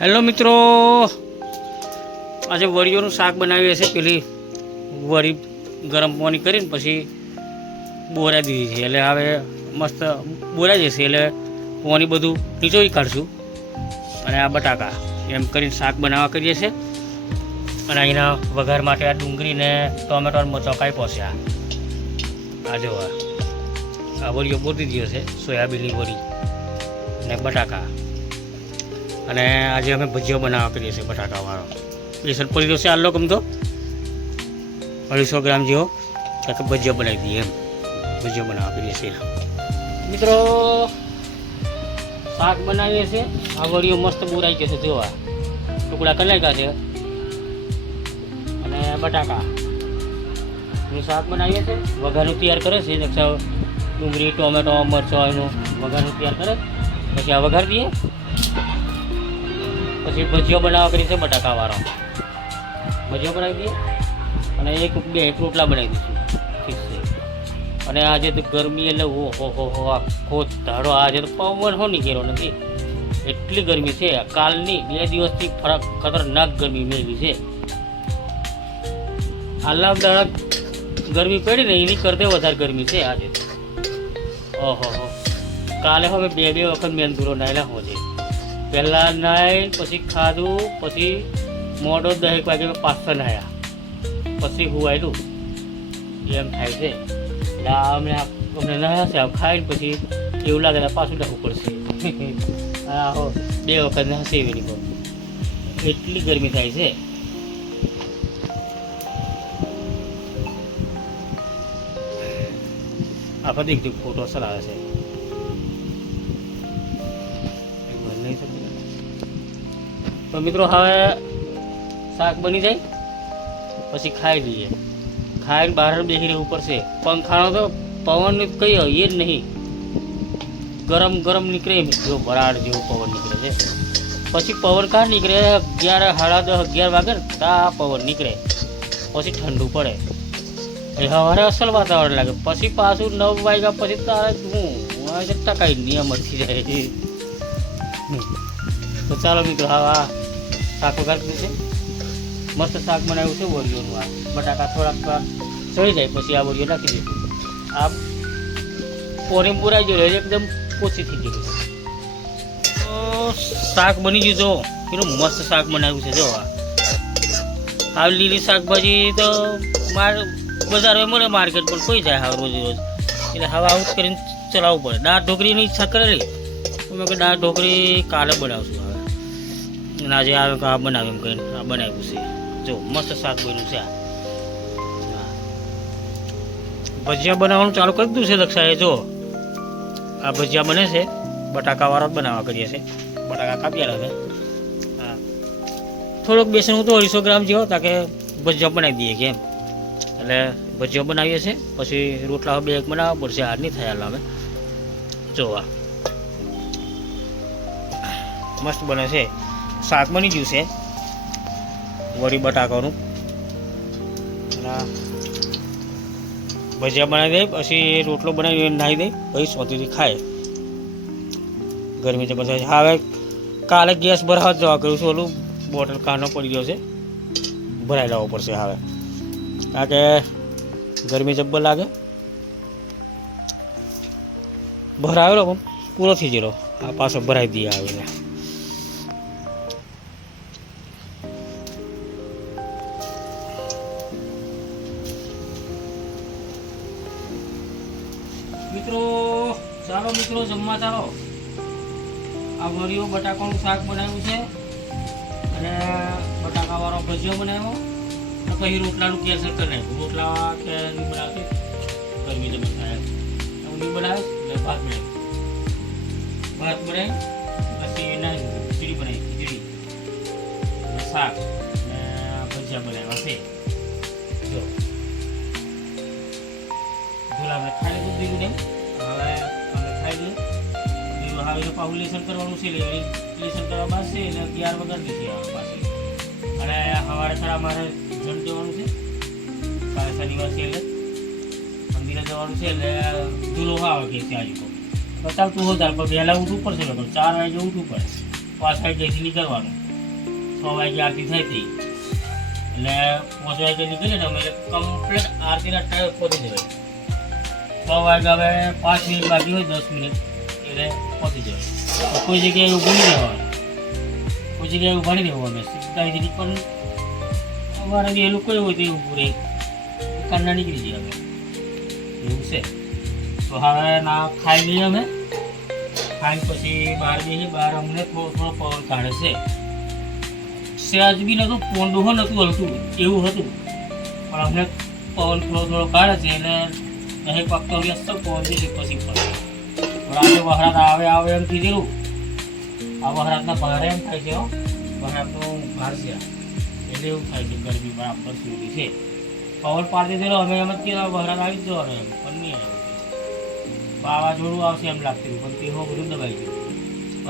Hello મિત્રો, આજે વરિયોનું શાક બનાવીએ છે. પેલી વરી ગરમ પાણી કરીને પછી બોરા દીધી છે, એટલે હવે મસ્ત બોરાઈ જશે. એટલે પાણી બધું નીચોવી કાઢશું અને આ બટાકા એમ કરીને શાક બનાવવા કરીએ છીએ. અને અહીંના વઘાર માટે આ ડુંગળીને ટોમેટો મરચાં કાંઈ પહોંચ્યા. આ જો આ વરિયો બોરી દીધો છે, સોયાબીનની વરી અને બટાકા. અને આજે અમે ભજીયો બનાવવા કરીએ છીએ બટાકાવાળો. બેસન પડી રહ્યો છે આલો ગમતો 250 ગ્રામ જેવો, કે ભજીયો બનાવી દઈએ. એમ ભજીયો બનાવવા કરીએ છીએ મિત્રો. શાક બનાવીએ છીએ. આ વરિયો મસ્ત બોરાઈ ગયો છે, જોવા ટુકડા કરી નાખ્યા છે. અને બટાકા એનું શાક બનાવીએ છીએ. વઘારનું તૈયાર કરે છે, ડુંગળી ટોમેટો મરચાં એનું વઘારનું તૈયાર કરે. પછી આ વઘાર દઈએ, પછી ભજીયો બનાવવા કરી છે બટાકાવાળો. ભજીયો બનાવી દઈએ અને બે રોટલા બનાવી દઈશું. ઠીક છે. અને આજે તો ગરમી એટલે ઓહો આખો ધાડો. આજે તો પવન હો નીકળ્યો નથી, એટલી ગરમી છે. કાલની 2 દિવસથી ખતરનાક ગરમી મેળવી છે. હાલના દાડા ગરમી પડી ને એની કરતાં વધારે ગરમી છે આજે. ઓહો કાલે હવે 2 વખત મેંદુરો નાયલા હોજે. પહેલાં નાહી, પછી ખાધું, પછી મોડો 10 વાગે પાછા નાહ્યા, પછી હુવાયેલું. એમ થાય છે. એટલે અમને નાહ્યા છે, ખાઈને પછી એવું લાગે પાછું નાખવું પડશે. હા 2 વખત નાહશે એવી પણ એટલી ગરમી થાય છે. આ બધી ફોટો ચલાવે છે. તો મિત્રો હવે શાક બની જાય પછી ખાઈ લઈએ. ખાઈને બહાર બેસી રહેવું પડશે. પંખાનો તો પવન કઈ એ જ નહીં, ગરમ ગરમ નીકળે. જો વરાળ જેવો પવન નીકળે છે. પછી પવન કાં નીકળે 11, સાડા 10, 11 વાગે ને તા પવન નીકળે. પછી ઠંડુ પડે. એ સવારે અસલ વાતાવરણ લાગે. પછી પાછું 9 વાગ્યા પછી તારે ટકાઈ નિયમ થઈ જાય. તો ચાલો મિત્રો, હા શાક વઘારી દીધું છે. મસ્ત શાક બનાવ્યું છે વરિયોનું. આ બટાકા થોડાક ચડી જાય પછી આ વરિયો નાખી દઈશું. આ પોરી પુરાઈ ગયું, એકદમ ઓછી થઈ ગયું. તો શાક બની ગયું. જો કેટલું મસ્ત શાક બનાવ્યું છે. જો આ લીલી શાકભાજી તો બજારમાં મળે, માર્કેટ પર કોઈ જાય હા રોજ. એટલે હવે આવું કરીને ચલાવવું પડે. દાળ ઢોકળીની ઈચ્છા કરેલી, અમે કે દાળ ઢોકળી કાલે બનાવશું. હવે આજે આવે કે આ બનાવ્યું એમ કહીને આ બનાવ્યું છે. જો મસ્ત શાક બન્યું છે. ભજીયા બનાવવાનું ચાલુ કરી દીધું છે દક્ષાએ. જો આ ભજીયા બને છે, બટાકાવાળો જ બનાવવા કરીએ છીએ. બટાકા કાપી આવે. હા થોડોક બેસન હું તો 250 ગ્રામ જેવો, તાકે ભજીયા બનાવી દઈએ કેમ. એટલે ભજીયો બનાવીએ છીએ. પછી રોટલા 2 બનાવવા પડશે. હાર નહીં થાય અમે. જોવા મસ્ત બને છે. શાક બની ગયું છે વરી બટાકાનું. ભજીયા બનાવી દે, પછી રોટલો બનાવી નાહી દે, પછી શાંતિથી ખાય. ગરમી તો પછી હવે કાલે ગેસ ભરાવા જવા કર્યું છું. ઓલું બોટલ કાનો પડી ગયો છે, ભરાઈ લાવવો પડશે હવે. કારણ કે ગરમી જબ્બર લાગે. ભરાવેલો પણ પૂરો થઈ ગયેલો. આ પાછો ભરાઈ દઈએ આવીને. મિત્રો જમવા ચાલો. આ વરિયો બટાકાનું શાક બનાવ્યું છે અને બટાકાવાળો ભજીયો બનાવ્યો. પછી રોટલાનું કેસર કરી નાખ્યું. રોટલા કે નહીં બનાવતી, ગરમી જમી થાય એવું નહીં બનાવે. એટલે ભાત બનાવી પછી એના ખીચડી બનાવી, ખીચડી અને શાક અને ભજીયા બનાવ્યા છે. જો અમે ખાઈ લીધું દીધું ને. હવે અમે ખાઈ લઈએ. હવે પાછું લેસન કરવાનું છે. લેસન કરવા બાદ છે એટલે 11 વગર દીધી આવે પાછી. અને સવારે ખરા મારે જણ જવાનું છે. કાલે શનિવાર છે એટલે મંદિરે જવાનું છે. એટલે ઝૂલો આવે કે છે આજે તો ચાલતું હોય. ત્યાર પર વહેલા ઉઠવું પડશે. 4 વાગે ઉઠવું પડે. 5 વાગે નીકળવાનું. 6 વાગે આરતી થઈ હતી એટલે 5 વાગે નીકળીએ ને અમે એટલે કમ્પ્લીટ આરતીના ટાઈમ પહોંચી જવાય. 6 વાગે હવે 5 મિનિટ બાકી હોય 10 મિનિટ એટલે પહોંચી જવાય. કોઈ જગ્યાએ ઊભું નહીં રહેવાનું, કોઈ જગ્યાએ ઊભા નહીં રહેવું. અમે સીધા અહીંથી પણ અમારે એ લોકો હોય તો ઊભું રહે કારના નીકળી જઈએ અમે એવું છે. તો હવે ના ખાઈ લઈએ અમે. ખાઈને પછી બહાર જઈએ. બહાર અમને થોડો પવન કાઢે છે. સહેજ બી નહોતું, પોંડું નહોતું હલતું એવું હતું, પણ અમને પવન થોડો કાઢે છે એટલે અહીં પગતો વ્યસ્ત પવન છે પછી પડે. પણ આજે વહરાત આવે એમ કીધેલું. આ વહરાતના ભારે એમ થાય છે. વહરાતનો ભાર છે એટલે એવું થાય છે. ગરમી બરાબર સુરી છે. પવન પાડી દીધેલો અમે એમ જ કીધું વહરાત આવી જ જવાનું એમ, પણ નહીં આવ્યું. વાવાઝોડું આવશે એમ લાગતું પણ તે બધું દબાઈ ગયું.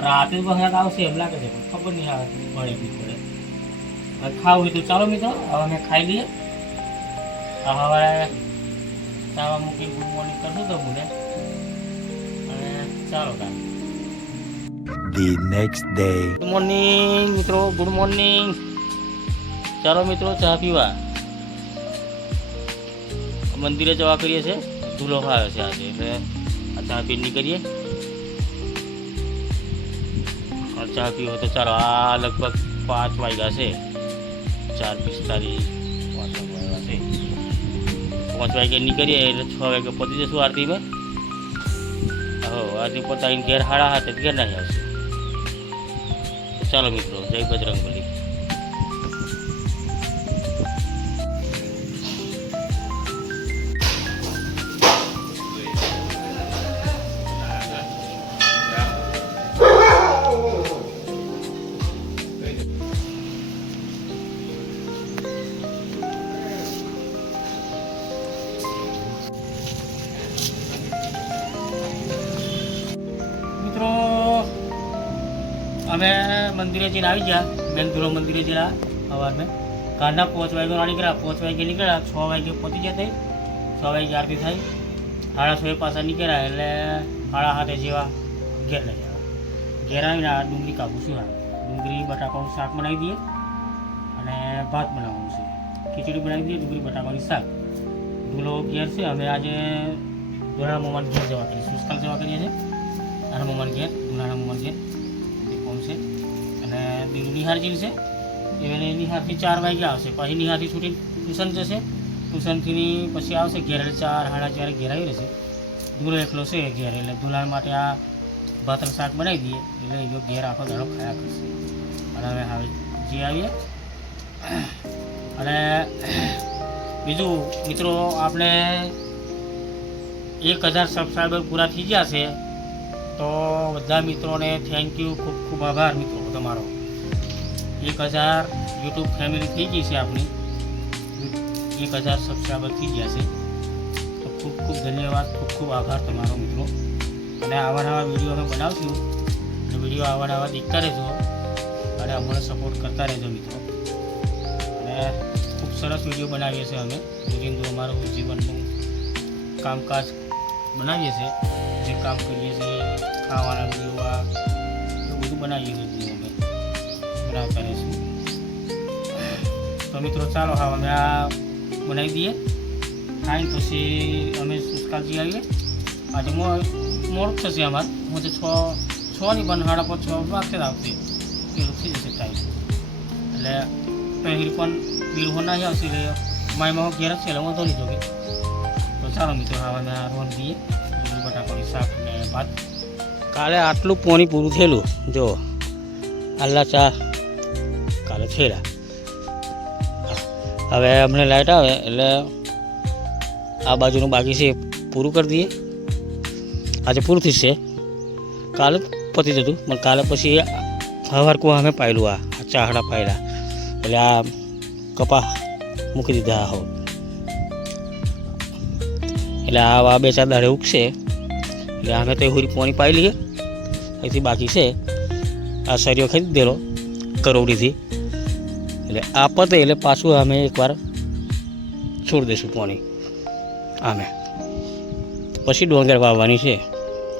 રાતે વરસાદ આવશે એમ લાગે છે પણ ખબર નહીં આવે પડે નહીં પડે. હવે ખાવું હોય તો ચાલો મિત્રો હવે અમે ખાઈ લઈએ. હવે ચાવા મૂકી ગુડ મોર્નિંગ કરશું તો મને અને ચાલો તા The next day. Good morning મિત્રો, ગુડ મોર્નિંગ. ચાલો મિત્રો ચા પીવા મંદિરે જવા કરીએ છીએ. ધૂલો ખાવે છે આજે એટલે ચા પી નીકળીએ. ચા પીવો તો ચાલો. આ લગભગ 5 વાગ્યા છે. 4:45 5 વાગ્યા છે. 5 વાગે નીકળીએ એટલે 6 વાગે પહોંચી જઈશું આરતીમાં. આરતી પતાવીને ઘેર 7:30 ઘેર નહીં આવશે. ચાલો મિત્રો, જય બજરંગબલી. મિત્રો અમે મંદિરે જઈને આવી ગયા. બેનધુરો મંદિરે જઈને સવારમાં કારના 5 વાગ્યા નીકળ્યા. 5 વાગે નીકળ્યા 6 વાગે પહોંચી જતા. 6 વાગે આરતી થાય. 6:30 પાછા નીકળ્યા એટલે 7:30 જેવા ઘેર લઈ આવ્યા. ઘેર આવીને આ ડુંગળી કાપું છું. ડુંગળી બટાકાનું શાક બનાવી દઈએ અને ભાત બનાવવાનું છે. ખીચડી બનાવી દઈએ, ડુંગળી બટાકાનું શાક. ધૂલો ઘેર છે. અમે આજે ધોરાણા મોમાન ઘેર જવા કરીએ. સુસ્કાલ જવા કરીએ છીએ. નાના મોમાન ઘેર, નાના મોમાન ઘેર એ કોમ છે. અને બીજું નિહારજી છે. એને નિહારથી 4 વાગે આવશે. પછી નિહારથી છૂટીને ટ્યુશન જશે. ટ્યુશનથી પછી આવશે ઘેર એટલે 4 સાડા 4 ઘેર આવી રહેશે. ધૂલો એકલો છે ઘેર એટલે ધૂલા માટે આ ભાત શાક બનાવી દઈએ એટલે એ ઘેર આખો દાડો ખાયા કરશે. અને હવે હવે જે આવીએ. અને બીજું મિત્રો આપણે 1000 સબસ્ક્રાઈબર પૂરા થઈ ગયા છે. તો બધા મિત્રોને થેન્ક યુ, ખૂબ ખૂબ આભાર મિત્રો તમારો. 1000 યુટ્યુબ ફેમિલી થઈ ગઈ છે આપણી. 1000 સબસ્ક્રાઈબર થઈ ગયા છે. તો ખૂબ ખૂબ ધન્યવાદ, ખૂબ ખૂબ આભાર તમારો મિત્રો. અને આવા નવા વિડીયો અમે બનાવશું. અને વિડીયો આવા દેખતા રહેજો અને અમને સપોર્ટ કરતા રહેજો મિત્રો. અને ખૂબ સરસ વિડીયો બનાવીએ છીએ અમે. રોજિંદુ અમારું જીવનનું કામકાજ બનાવીએ છીએ. જે કામ કરીએ છીએ, ખાવાના વિડીયો એવું બધું બનાવીએ છીએ. અમે બનાવતા રહીશું. તો મિત્રો ચાલો હા અમે આ બનાવી દઈએ. ખાઈને પછી અમે સુસ્કાલજી આવીએ. આજે મોડું થશે અમારે. હું તો 6 ની પણ 5:30 વાગશે આવશે. પેલું થઈ જશે ટાઈમ એટલે પહેલી પણ બિલહો નહીં આવશે એટલે માયમાં ઘેર જ છે એટલે વાંધો નહીં જોગે. તો ચાલો મિત્રો હવે અમે આ રોન દઈએ. બટાકાની શાક ને ભાત. કાલે આટલું પાણી પૂરું થયેલું જો આલ્લા ચા કાલે થયેલા. હવે અમને લાઇટ આવે એટલે આ બાજુનું બાકી છે પૂરું કરી દઈએ. આજે પૂરું થશે. કાલે પતી જતું પણ કાલે પછી સવાર અમે પાયેલું આ ચાહડા પાયેલા એટલે આ કપા મૂકી દીધા. હો એટલે આ 2-4 દાડે ઉગશે એટલે અમે તો હુરી પાણી પાઈ લઈએ. અહીંથી બાકી છે આ સરિયો ખાઈ દીધેલો કરોડીથી એટલે આ પતે એટલે પાછું અમે એકવાર છોડી દઈશું પાણી. અમે પછી ડોંગર વાવવાની છે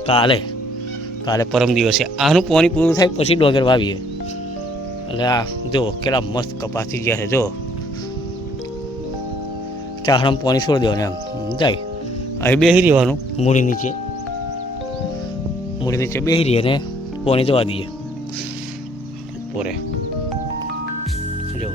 કાલે પરમ દિવસે. આનું પાણી પૂરું થાય પછી ડોંગર વાવીએ એટલે આ જો કેટલા મસ્ત કપાસ થઈ ગયા છે. જો ચાહણામાં પાણી છોડી દેવાનું એમ જાય. અહીં બેસી રહેવાનું મૂડી નીચે બેસી રહીએ અને પાણી જવા દઈએ પોરે. જો